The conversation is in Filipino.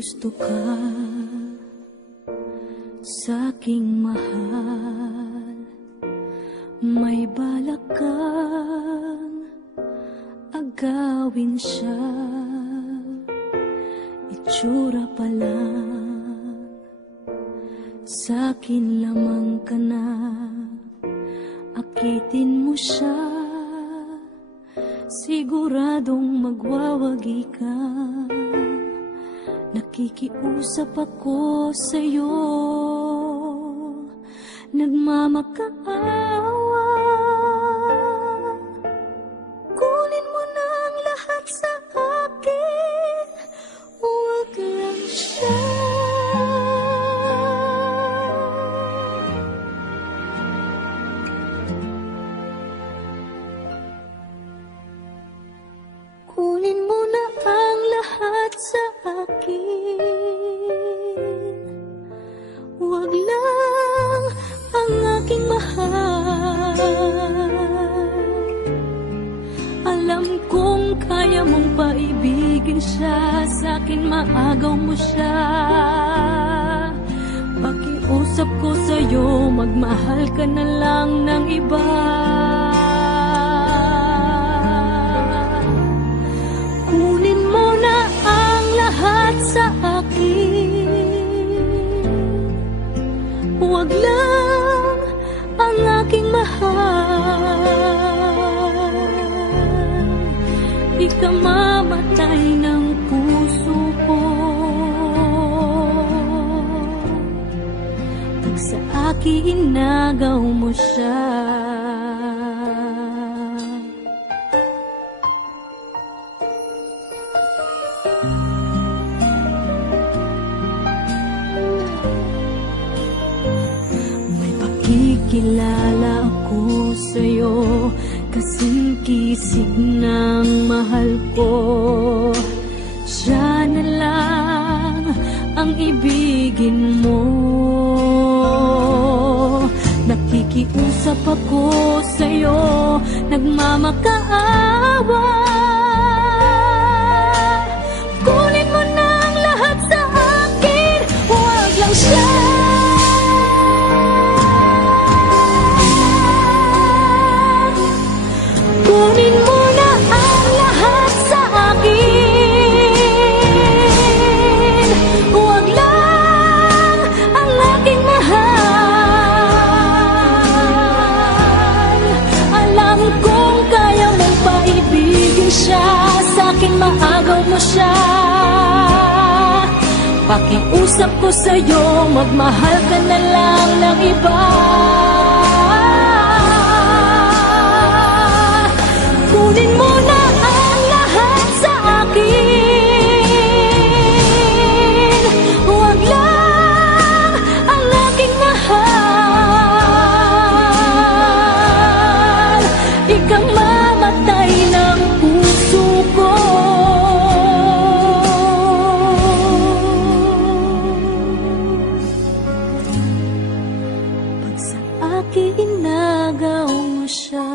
gusto ka sa'king mahal, may balak kang agawin siya. Itsura pa lang, sa'kin lamang ka na. Akitin mo siya, siguradong magwawagi ka. Nakikiusap ako sa'yo, nagmamakaawa. Kunin mo na ang lahat sa akin, huwag lang siya. Kunin mo na ang lahat sa akin, huwag lang ang aking mahal. Alam kong kaya mong paibigin siya, sa'kin maagaw mo siya. Pakiusap ko sa'yo, magmahal ka na lang ng iba. Kunin mo na ang lahat sa akin, huwag lang ang aking mahal. Ikamamatay ng puso ko pag sa akin inagaw mo siya. Kilala ako sa'yo, kasing-kisig ng mahal ko. Siya na lang ang ibigin mo. Nakikiusap ako sa'yo, nagmamakaawa. Kunin mo na ang lahat sa akin, huwag lang siya. Kunin mo na ang lahat sa akin, huwag lang ang aking mahal. Alam kong kaya mong paibigin siya, sa'kin maagaw mo siya. Pakiusap ko sa'yo, magmahal ka na lang ng iba. Kunin mo na ang lahat sa akin, huwag lang ang aking mahal. Ikamamatay ng puso ko pag sa akin inagaw mo siya.